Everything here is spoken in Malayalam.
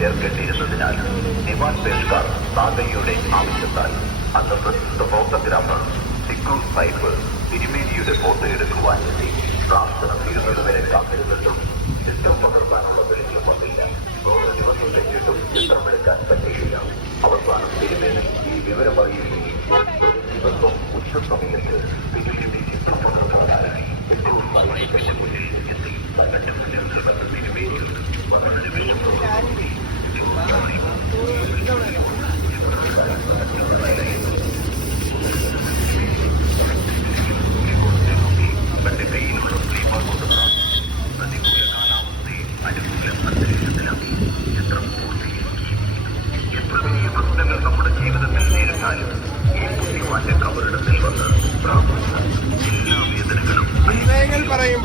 ചേർക്കേണ്ടിയിരുന്നതിനാൽ ദിവാൻ പേഷ്കാർ സാഗയുടെ ആവശ്യത്താൽ അന്ന് പ്രസിദ്ധ ഫോട്ടോഗ്രാഫർ സിക്കു സാഹിബ് തിരുമേനിയുടെ ഫോട്ടോ എടുക്കുവാൻ എത്തി. പ്രാർത്ഥന തീരുന്നതുവരെ കാത്തിരുന്നിട്ടും ചിത്രം പകർത്താനുള്ള വെളിച്ചം വന്നില്ല. 100 ദിവസം തെറ്റിട്ടും ചിത്രമെടുക്കാൻ പറ്റിയില്ല. അവസാനം തിരുമേനി ഈ വിവരമറിയുകയും ഒരു ദിവസം ഉച്ച സമയത്ത് തിരുമേനി ചിത്രം പകർത്താനായി സിക്കു സാഹിബിന്റെ മുന്നിൽ എത്തി. തന്റെ മുന്നിൽ കിടന്ന തിരുമേനിയുണ്ട് വളരെ വിഷമത്തോടുകൂടി തന്റെ കയ്യിലുള്ള സ്ലീപ്പർ കൊണ്ട് പ്രതികൂല കാലാവസ്ഥയെ അനുകൂല അന്തരീക്ഷത്തിലാക്കി ചിത്രം പൂർത്തീകരിച്ചു. എത്ര വലിയ പ്രശ്നങ്ങൾ നമ്മുടെ ജീവിതത്തിൽ നേരിട്ടാലും ഈ ബുദ്ധിമാന്റെ കബറിടത്തിൽ വന്ന് പ്രാർത്ഥിച്ച എല്ലാ വേദനകളും പറയും